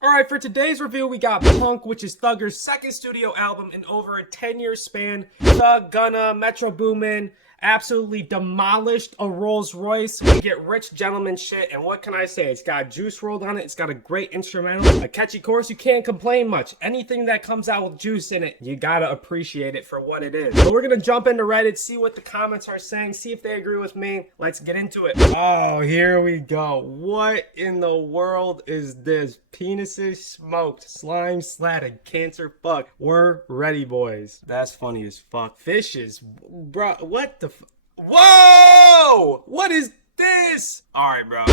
Alright, for today's review, we got Punk, which is Thugger's second studio album in over a 10-year span. Thug, Gunna, Metro Boomin absolutely demolished a Rolls Royce. We get rich gentleman shit, and what can I say? It's got Juice rolled on it, it's got a great instrumental, a catchy chorus, you can't complain much. Anything that comes out with Juice in it, you gotta appreciate it for what it is. So we're gonna jump into Reddit, see what the comments are saying, see if they agree with me. Let's get into it. Oh, here we go. What in the world is this? Penises smoked, slime slatted, cancer fuck. We're ready, boys. That's funny as fuck. Fishes, bro. What the? Whoa! What is this? All right, bro.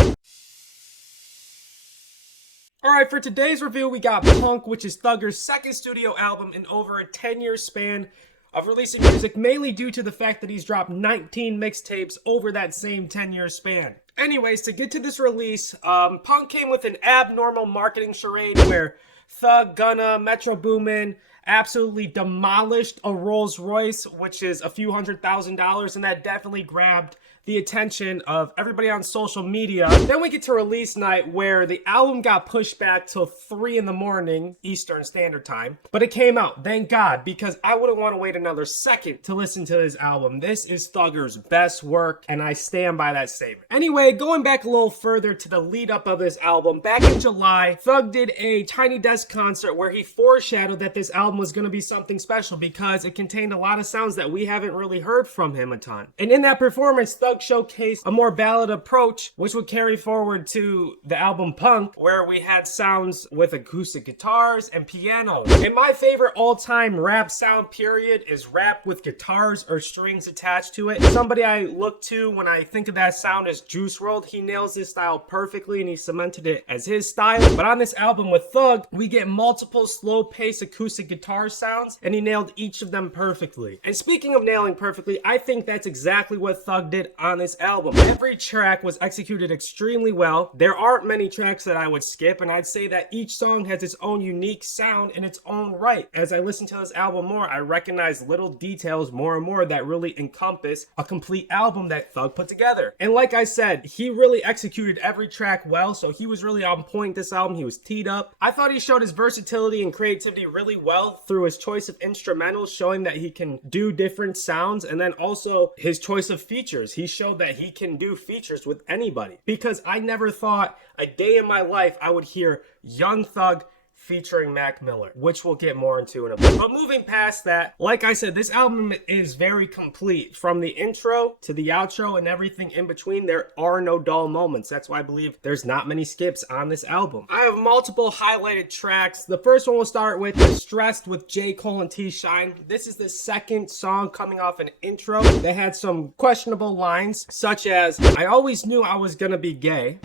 Alright, for today's review, we got Punk, which is Thugger's second studio album in over a 10-year span of releasing music, mainly due to the fact that he's dropped 19 mixtapes over that same 10-year span. Anyways, to get to this release, Punk came with an abnormal marketing charade where Thug, Gunna, Metro Boomin absolutely demolished a Rolls Royce, which is a few $100,000, and that definitely grabbed the attention of everybody on social media. Then we get to release night, where the album got pushed back till 3 in the morning Eastern Standard Time, but it came out, thank God, because I wouldn't want to wait another second to listen to this album. This is Thugger's best work, and I stand by that statement. Anyway, going back a little further to the lead up of this album, back in July, Thug did a Tiny Desk concert where he foreshadowed that this album was going to be something special because it contained a lot of sounds that we haven't really heard from him a ton. And in that performance, Thug showcased a more ballad approach, which would carry forward to the album Punk, where we had sounds with acoustic guitars and piano. And my favorite all-time rap sound period is rap with guitars or strings attached to it. Somebody I look to when I think of that sound is Juice WRLD. He nails this style perfectly and he cemented it as his style. But on this album with Thug, we get multiple slow-paced acoustic guitar sounds, and he nailed each of them perfectly. And speaking of nailing perfectly, I think that's exactly what Thug did on this album. Every track was executed extremely well. There aren't many tracks that I would skip, and I'd say that each song has its own unique sound in its own right. As I listen to this album more, I recognize little details more and more that really encompass a complete album that Thug put together. And like I said, he really executed every track well, so he was really on point this album. He was teed up. I thought he showed his versatility and creativity really well through his choice of instrumentals, showing that he can do different sounds, and then also his choice of features. He showed that he can do features with anybody, because I never thought a day in my life I would hear Young Thug featuring Mac Miller, which we'll get more into in a bit. But moving past that, like I said, this album is very complete. From the intro to the outro and everything in between, there are no dull moments. That's why I believe there's not many skips on this album. I have multiple highlighted tracks. The first one we'll start with is Stressed with J. Cole and T. Shine. This is the second song coming off an intro that had some questionable lines, such as, "I always knew I was gonna be gay."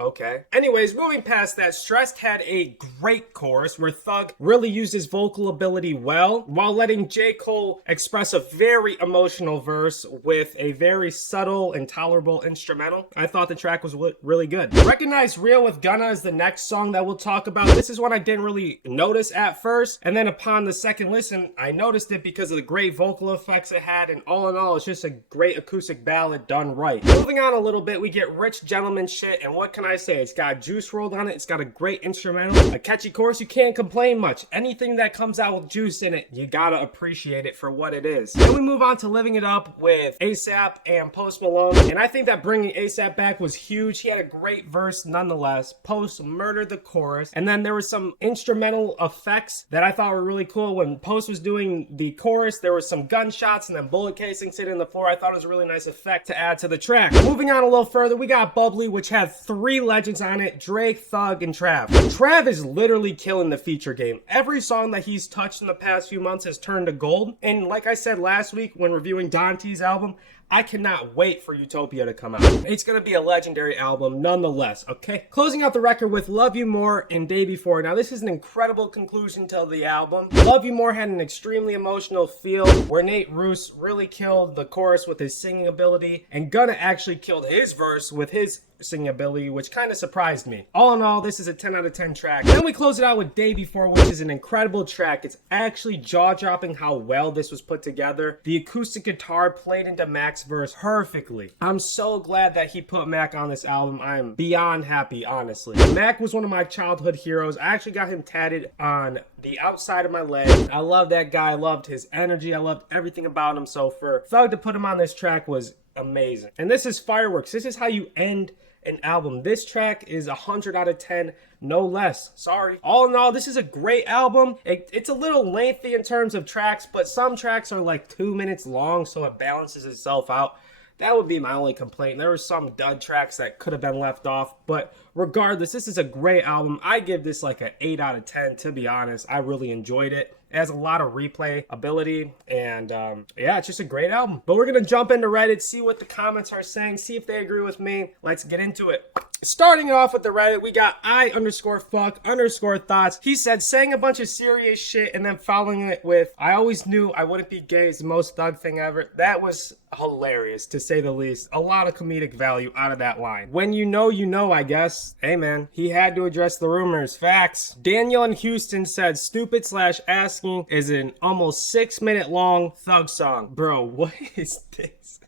Okay. Anyways, moving past that, Stressed had a great chorus where Thug really used his vocal ability well, while letting J. Cole express a very emotional verse with a very subtle and tolerable instrumental. I thought the track was really good. Recognize Real with Gunna is the next song that we'll talk about. This is one I didn't really notice at first, and then upon the second listen, I noticed it because of the great vocal effects it had, and all in all, it's just a great acoustic ballad done right. Moving on a little bit, we get Rich Gentleman Shit, and what can I say? It's got Juice WRLD on it, it's got a great instrumental, a catchy chorus, you can't complain much. Anything that comes out with Juice in it, you gotta appreciate it for what it is. Then we move on to Living It Up with ASAP and Post Malone, and I think that bringing ASAP back was huge. He had a great verse nonetheless. Post murdered the chorus, and then there was some instrumental effects that I thought were really cool. When Post was doing the chorus, there was some gunshots and then bullet casings sitting on the floor. I thought it was a really nice effect to add to the track. Moving on a little further, we got Bubbly, which had 3 legends on it: Drake, Thug, and Trav. Trav is literally killing the feature game. Every song that he's touched in the past few months has turned to gold. And like I said last week when reviewing Dante's album, I cannot wait for Utopia to come out. It's gonna be a legendary album nonetheless, okay? Closing out the record with Love You More and Day Before. Now this is an incredible conclusion to the album. Love You More had an extremely emotional feel where Nate Roos really killed the chorus with his singing ability, and Gunna actually killed his verse with his singing ability, which kind of surprised me. All in all, this is a 10 out of 10 track. Then we close it out with Day Before, which is an incredible track. It's actually jaw-dropping how well this was put together. The acoustic guitar played into max Mac's verse perfectly. I'm so glad that he put Mac on this album. I'm beyond happy, honestly. Mac was one of my childhood heroes. I actually got him tatted on the outside of my leg. I love that guy. I loved his energy. I loved everything about him. So for Thug to put him on this track was amazing. And this is fireworks. This is how you end an album. This track is 100 out of 10, no less. Sorry. All in all, this is a great album. It's a little lengthy in terms of tracks, but some tracks are like 2 minutes long, so it balances itself out. That would be my only complaint. There were some dud tracks that could have been left off, but regardless, this is a great album. I give this like an 8 out of 10, to be honest. I really enjoyed it. It has a lot of replay ability, and yeah, it's just a great album. But we're going to jump into Reddit, see what the comments are saying, see if they agree with me. Let's get into it. Starting off with the Reddit, we got I_fuck_thoughts. He said, saying a bunch of serious shit and then following it with, I always knew I wouldn't be gay is the most Thug thing ever. That was hilarious, to say the least. A lot of comedic value out of that line. When you know, I guess. Hey, man, he had to address the rumors. Facts. Daniel in Houston said, stupid/asking is an almost 6-minute long Thug song. Bro, what is this?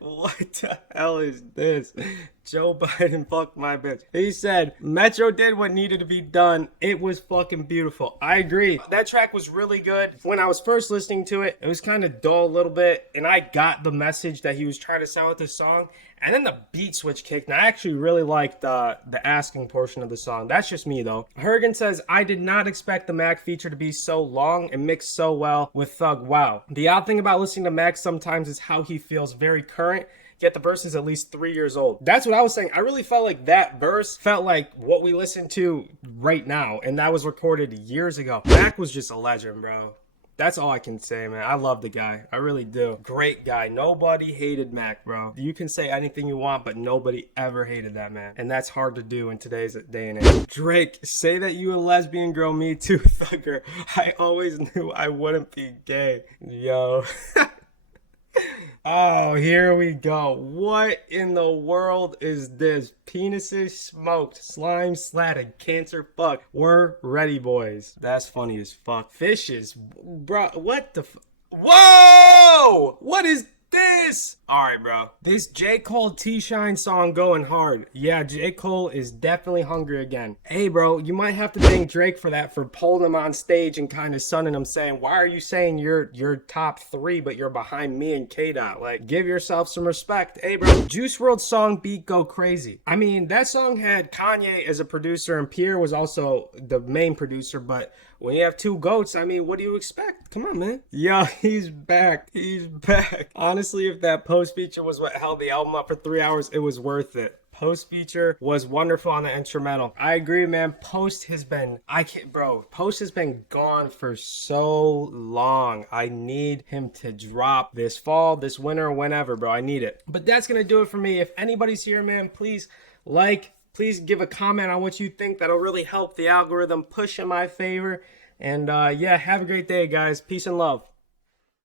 What the hell is this? Joe Biden fucked my bitch. He said, Metro did what needed to be done. It was fucking beautiful. I agree. That track was really good. When I was first listening to it, it was kind of dull a little bit, and I got the message that he was trying to sound with the song. And then the beat switch kicked, and I actually really liked the asking portion of the song. That's just me, though. Hergen says, I did not expect the Mac feature to be so long and mix so well with Thug. Wow. The odd thing about listening to Mac sometimes is how he feels very current, yet the verse is at least 3 years old. That's what I was saying. I really felt like that verse felt like what we listen to right now, and that was recorded years ago. Mac was just a legend, bro. That's all I can say, man. I love the guy. I really do. Great guy. Nobody hated Mac, bro. You can say anything you want, but nobody ever hated that man. And that's hard to do in today's day and age. Drake, say that you a lesbian girl. Me too, Thugger. I always knew I wouldn't be gay. Yo. Oh, here we go. What in the world is this? Penises smoked, slime slatted, cancer fuck. We're ready, boys. That's funny as fuck. Fishes. Bro, what the Whoa! What is this? Alright, bro. This J. Cole T-Shine song going hard. Yeah, J. Cole is definitely hungry again. Hey, bro, you might have to thank Drake for that, for pulling him on stage and kind of sunning him, saying, why are you saying you're top 3, but you're behind me and K-Dot? Like, give yourself some respect. Hey, bro, Juice WRLD's song Beat Go Crazy. I mean, that song had Kanye as a producer, and Pierre was also the main producer, but when you have two goats, I mean, what do you expect? Come on, man. Yo, he's back. He's back. Honestly, if that post feature was what held the album up for 3 hours, it was worth it. Post feature was wonderful on the instrumental. I agree, man. Post has been, Post has been gone for so long. I need him to drop this fall, this winter, whenever, bro. I need it. But that's gonna do it for me. If anybody's here, man, please please give a comment on what you think. That'll really help the algorithm push in my favor. And yeah, have a great day, guys. Peace and love.